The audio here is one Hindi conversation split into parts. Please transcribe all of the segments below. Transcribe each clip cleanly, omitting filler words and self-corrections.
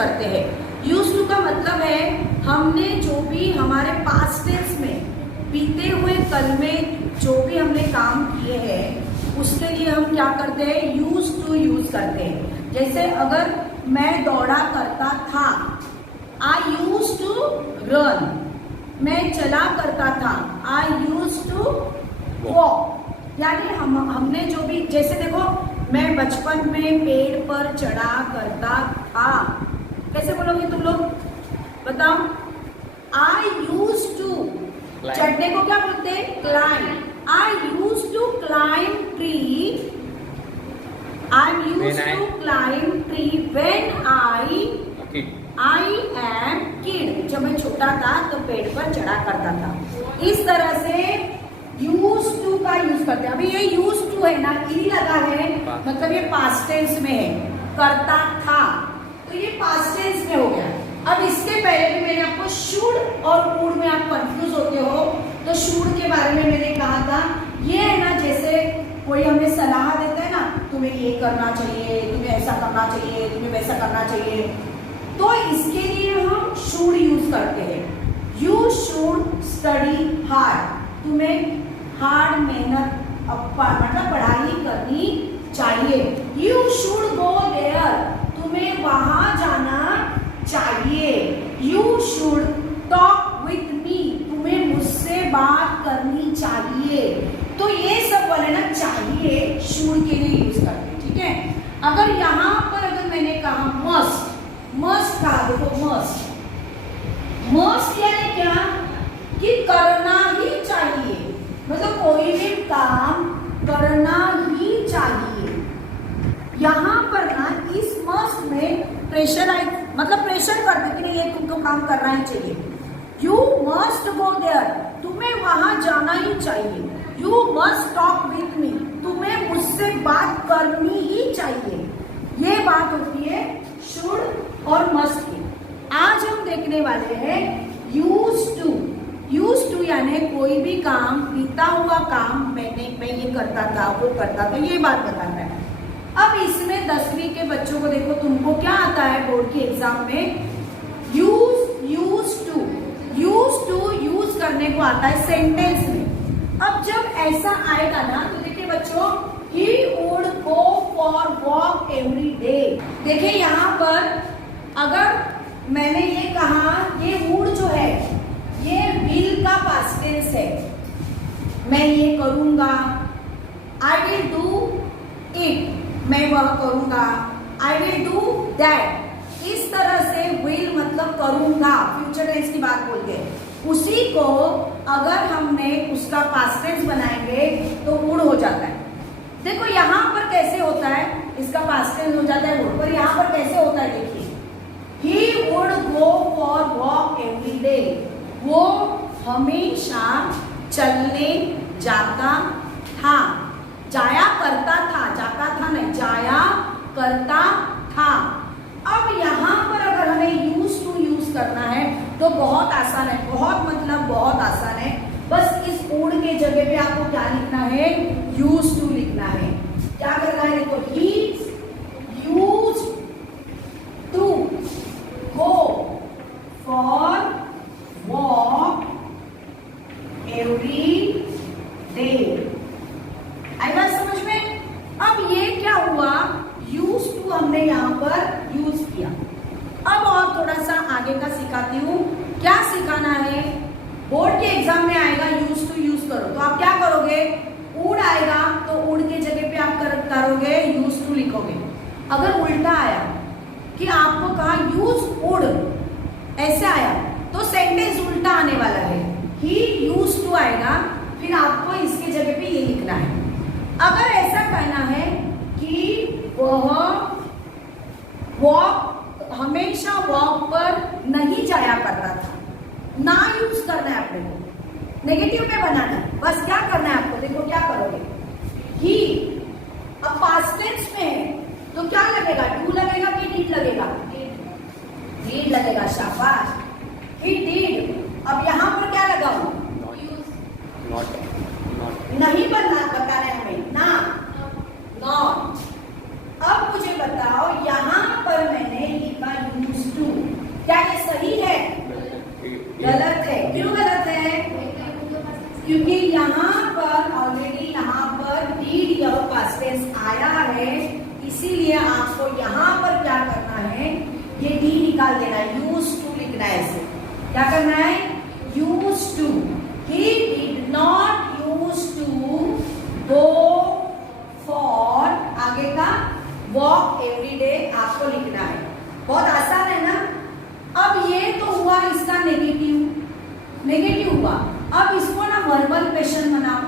करते हैं। यूज टू का मतलब है हमने जो भी हमारे पास्ट टेंस में बीते हुए कल में जो भी हमने काम किए हैं उसके लिए हम क्या करते हैं, यूज टू यूज करते हैं। जैसे अगर मैं दौड़ा करता था, आई यूज टू रन। मैं चला करता था, आई यूज टू वॉक। यानी हमने जो भी, जैसे देखो मैं बचपन में पेड़ पर चढ़ा करता था, कैसे बोलोगे तुम लोग बताओ? आई यूज टू, चढ़ने को क्या बोलते हैं, climb. I use to climb tree, I use to climb tree when I am kid. जब मैं छोटा था तो पेड़ पर चढ़ा करता था। इस तरह से यूज टू का यूज करते हैं। अभी ये यूज टू है ना, ई लगा है मतलब ये पास्ट टेंस में है, करता था, तो ये पास्ट टेंस में हो गया। अब इसके पहले भी मैंने आपको शुड और वुड में आप कंफ्यूज होते हो, तो शुड के बारे में मैंने कहा था, ये है ना जैसे कोई हमें सलाह देता है ना, तुम्हें ये करना चाहिए, तुम्हें ऐसा करना चाहिए, तुम्हें वैसा करना चाहिए, तो इसके लिए हम शुड यूज करते हैं। यू शुड स्टडी हार्ड, तुम्हें हार्ड मेहनत मतलब पढ़ाई करनी चाहिए। यू शुड गो देयर, तुम्हें वहां जाना चाहिए। You should talk with me, तुम्हें मुझसे बात करनी चाहिए। तो ये सब वाले ना चाहिए शुड के लिए यूज करते हैं, ठीक है। अगर यहाँ पर अगर मैंने कहा मस्ट, मस्ट का देखो मस्ट, मस्ट यानी क्या कि करना ही चाहिए, मतलब कोई भी काम करना ही चाहिए। यहाँ पर ना इस मस्ट में प्रेशराइज मतलब प्रेशर करते कि नहीं ये तुमको काम करना ही चाहिए। यू मस्ट गो देयर, तुम्हें वहां जाना ही चाहिए। You must talk with me, तुम्हें मुझसे बात करनी ही चाहिए। ये बात होती है शुड और मस्ट की। आज हम देखने वाले हैं यूज टू। यूज टू यानी कोई भी काम, बीता हुआ काम, मैं ये करता था, वो करता था, ये बात बताता है। अब इसमें 10वीं के बच्चों को देखो, तुमको क्या आता है बोर्ड के एग्जाम में, यूज टू यूज करने को आता है सेंटेंस में। अब जब ऐसा आएगा ना तो देखिए बच्चों, he would go for walk every day। देखिए यहाँ पर अगर मैंने ये कहा, ये would जो है ये will का पास्ट टेंस है, मैं ये करूंगा, I will do it, मैं वह करूंगा, I will do that। इस तरह से will मतलब करूंगा, फ्यूचर टेंस की बात बोलते हैं। उसी को अगर हमने उसका पास्ट टेंस बनाएंगे तो would हो जाता है। देखो यहाँ पर कैसे होता है, इसका पास्ट टेंस हो जाता है would, पर यहाँ पर कैसे होता है देखिए, he would go for walk every day, वो हमेशा चलने जाता था, जाया करता था, जाता था नहीं, जाया करता था। अब यहाँ पर अगर हमें यूज टू यूज करना है तो बहुत आसान है, बहुत मतलब बहुत आसान है। बस इस वुड के जगह पे आपको क्या लिखना है, यूज टू लिखना है। क्या करना है देखो, he use to go for walk every day. आई बात समझ में? अब ये क्या हुआ, यूज टू हमने यहाँ पर यूज किया। अब और थोड़ा सा आगे का सिखाती हूँ। क्या सिखाना है, बोर्ड के एग्जाम में आएगा यूज टू यूज करो, तो आप क्या करोगे, वुड आएगा तो वुड के जगह पे आप करोगे यूज टू लिखोगे। अगर उल्टा आया कि आपको कहा यूज वुड, ऐसे आया तो सेंटेंस उल्टा आने वाला है, ही यूज टू आएगा, फिर आपको इसके जगह पे ये लिखना है। अगर ऐसा कहना है कि वह वॉक, हमेशा वॉक पर नहीं जाया करता था, ना यूज करना है अपने को, नेगेटिव में बनाना है। बस क्या करना है आपको, देखो क्या करोगे, ही अब पास्ट टेंस में है तो क्या लगेगा, डू लगेगा कि डिड लगेगा, डिड लगेगा, शाबाश, ही डिड। अब यहाँ पर क्या लगाऊं, नहीं बताना है हमें, ना, नॉट। अब मुझे बताओ यहाँ पर मैंने लिखा यूज लिखना है। बहुत आसान है ना। अब ये तो हुआ इसका नेगेटिव, नेगेटिव हुआ। अब इसको ना वर्बल क्वेश्चन बनाओ।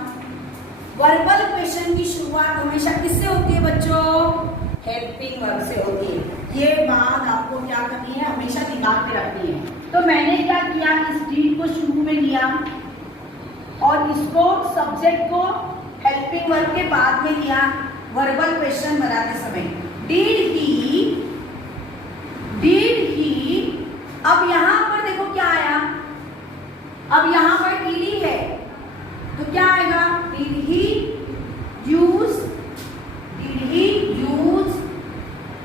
वर्बल क्वेश्चन की शुरुआत हमेशा किससे होती है बच्चों? हेल्पिंग वर्ब से होती है। ये बात आपको क्या करनी है, हमेशा दिमाग में रखनी है। तो मैंने क्या किया, इस डीड को शुरू में लिया और इसको सब्जेक्ट को हेल्पिंग वर्ब के बाद में लिया वर्बल क्वेश्चन बनाते समय। डिड ही, अब यहां पर देखो क्या आया, अब यहां पर ईडी है तो क्या आएगा? Did he use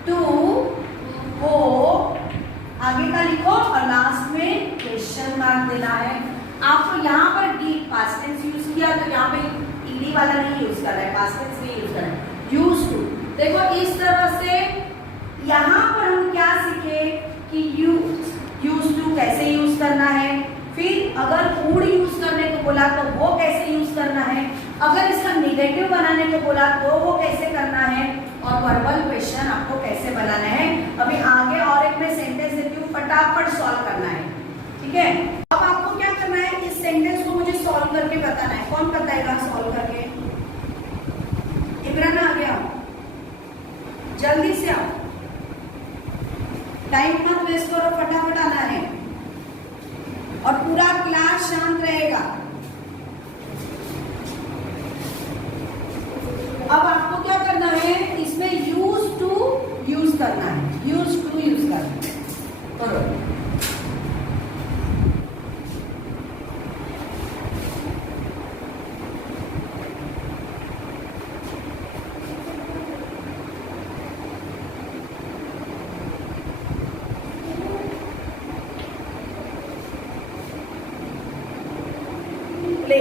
to go, आगे का लिखो और लास्ट में क्वेश्चन मार्क देना है आपको। यहाँ पर डी पास्ट टेंस यूज किया तो यहाँ पे ईडी वाला नहीं यूज कर रहा है, पास्ट टेंस नहीं यूज कर रहा है, यूज टू। देखो इस तरह से यहाँ पर हम क्या सीखे कि यूज टू कैसे यूज करना है, फिर अगर वुड यूज करने को बोला तो वो कैसे यूज करना है, अगर इसका नेगेटिव बनाने को बोला तो वो कैसे करना है, और वर्बल क्वेश्चन आपको कैसे बनाना है। अभी आगे और एक मैं सेंटेंस देती हूँ, फटाफट सॉल्व करना है, ठीक है। अब आपको क्या करना है, इस सेंटेंस को मुझे सॉल्व करके बताना है। कौन बताएगा सॉल्व करके? इमरान आ गया, जल्दी से आओ, टाइम मत वेस्ट करो, फटाफट आना है और पूरा क्लास शांत रहेगा। अब आपको क्या करना है, इसमें यूज टू यूज करना है, यूज टू यूज करना है। करो। प्ले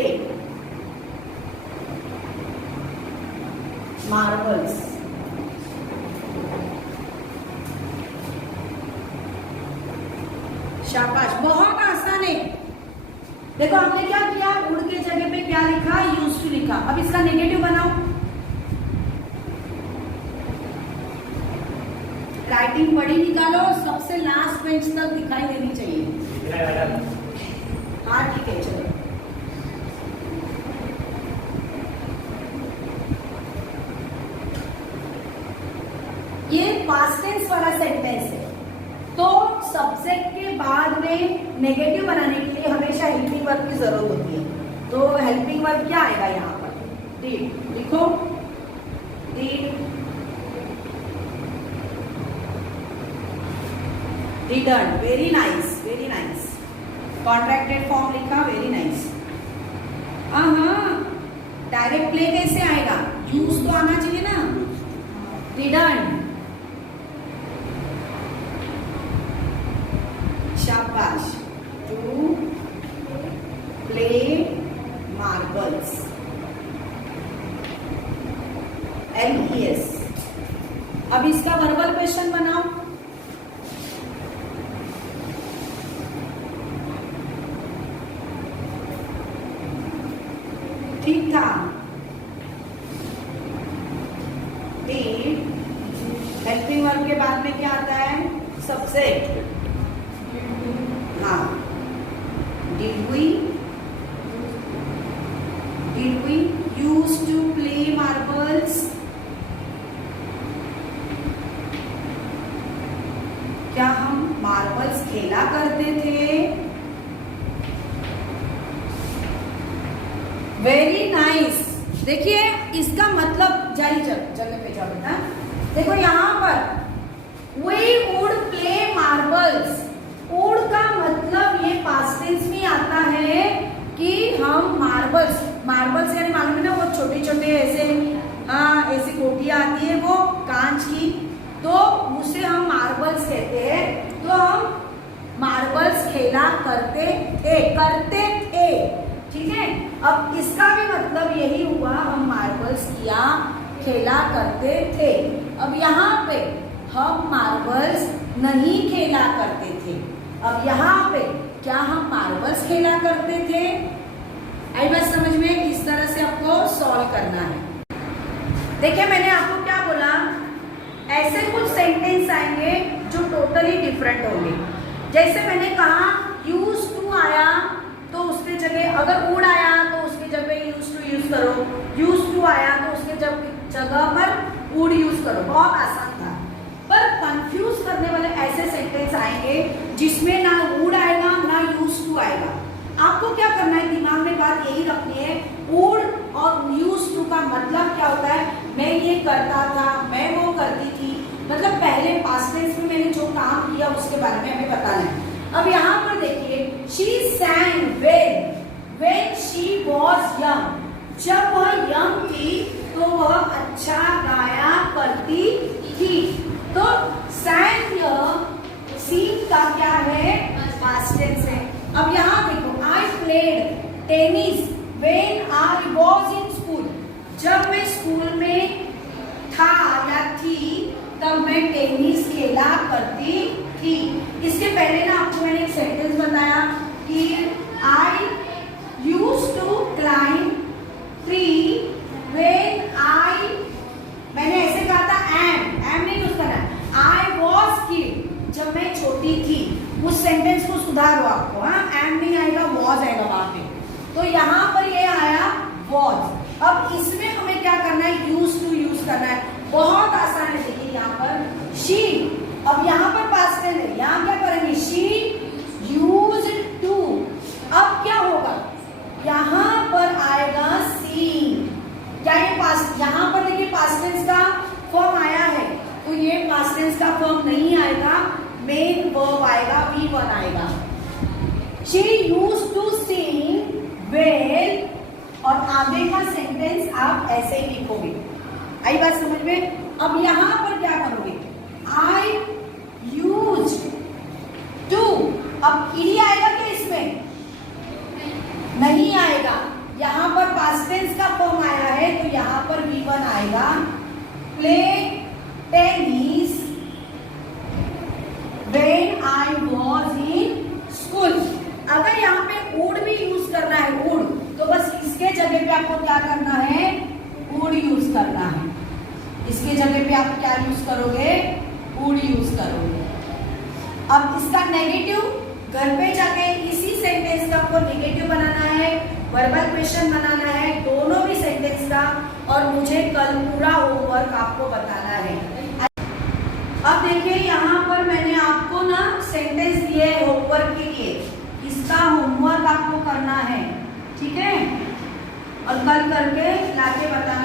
मार्बल्स, शाबाश, बहुत आसान है। देखो हमने क्या किया, वुड के जगह पे क्या लिखा, यूज टू लिखा। अब इसका नेगेटिव बनाओ। राइटिंग बड़ी निकालो, सबसे लास्ट पेज तक दिखाई देनी चाहिए। हाँ ठीक है, चलो। ये पास्ट टेंस वाला सेंटेंस है, तो सब्जेक्ट के बाद में नेगेटिव बनाने के लिए हमेशा हेल्पिंग वर्ब की जरूरत होती है। तो हेल्पिंग वर्ब क्या आएगा यहाँ पर? डिड, लिखो did, didn't, very nice, very nice. Contracted form लिखा, वेरी नाइस। हाँ, डायरेक्ट प्ले कैसे आएगा? यूज तो आना चाहिए ना। डिडंट, शाबाश। To play marbles, LES। अब इसका वर्बल क्वेश्चन बनाओ। ठीक था। हेल्पिंग वर्ब के बाद में क्या आता है? सब्जेक्ट। हाँ, did we used to play marbles? क्या हम मार्बल्स खेला करते थे? Very nice. देखिए इसका मतलब जारी जगह पे जाओ बेटा। देखो यहाँ पर we would play marbles, would का मतलब ये पास्ट टेंस में आता है कि हम मार्बल्स, मार्बल्स यानी मालूम है ना, वो छोटे छोटे ऐसे, हाँ ऐसी कोटियां आती है वो कांच की, तो उसे हम मार्बल्स कहते हैं। तो हम मार्बल्स खेला करते थे, ठीक है। अब इसका भी मतलब यही हुआ, हम मार्बल्स किया खेला करते थे। अब यहाँ पे हम मार्बल्स नहीं खेला करते थे। अब यहाँ पे क्या हम मार्बल्स खेला करते थे? आई बात समझ में? इस तरह से आपको सॉल्व करना है। देखिए मैंने आपको क्या बोला, ऐसे कुछ सेंटेंस आएंगे जो टोटली डिफरेंट होंगे। जैसे मैंने कहा यूज टू आया तो उसके जगह अगर वुड आया तो उसकी जगह यूज टू यूज करो, यूज टू आया तो उसके जगह पर वुड यूज करो। बहुत आसान था, पर कंफ्यूज करने वाले ऐसे सेंटेंस आएंगे जिसमें ना वुड आएगा ना यूज टू आएगा। आपको क्या करना है, दिमाग में बात यही रखनी है, वुड और यूज टू का मतलब क्या होता है। मैं ये करता था, मैं वो करती थी, मतलब पहले पास्ट टेंस में मैंने जो काम किया उसके बारे में हमें बताना है। अब यहाँ पर देखिए, she sang when she was young, जब वह यंग थी तो वह अच्छा गाया करती थी। तो sang sing का क्या है, पास्ट टेंस है। अब यहाँ देखो, I played tennis when I was in school, जब मैं स्कूल में था या थी तब मैं टेनिस खेला करती थी। इसके पहले ना आपको मैंने एक सेंटेंस बताया कि I used to climb tree when मैंने ऐसे कहा था am नहीं यूज करना, I was kid, जब मैं छोटी थी। उस सेंटेंस को सुधारो आपको, हाँ, am नहीं आएगा, was आएगा वहां पे। तो यहाँ पर ये आया was। अब इसमें हमें क्या करना है, यूज टू यूज करना है। बहुत आसान है, देखिए यहाँ पर she, अब यहाँ पर पास्ट टेंस है, यहाँ क्या करेंगे, she used to। अब क्या होगा, यहाँ पर आएगा seen। क्या ये पास्ट, यहाँ पर देखिए पास्ट टेंस का फॉर्म आया है, तो ये पास्ट टेंस का फॉर्म नहीं आएगा, मेन वर्ब आएगा, V1 आएगा। she used to sing well, और आगे का सेंटेंस आप ऐसे ही लिखोगे। आई बात समझ में। अब यहाँ पर क्या करोगे, I used to, अब ईडी आएगा क्या इसमें, नहीं आएगा। यहाँ पर पास्ट टेंस का फॉर्म आया है तो यहाँ पर V1 आएगा। Play tennis when I was in school। अगर यहाँ पे वुड भी यूज करना है, वुड, तो बस इसके जगह पे आपको क्या करना है, वुड यूज करना है। इसके जगह पे आप क्या यूज करोगे, वुड यूज करोगे। अब इसका नेगेटिव घर पे जाके इसी सेंटेंस का आपको नेगेटिव बनाना है, वर्बल क्वेश्चन बनाना है, दोनों भी सेंटेंस का, और मुझे कल पूरा होमवर्क आपको बताना है। अब देखिए यहाँ पर मैंने आपको ना सेंटेंस दिए होमवर्क के लिए, इसका होमवर्क आपको करना है, ठीक है, और कल करके लाके बताना।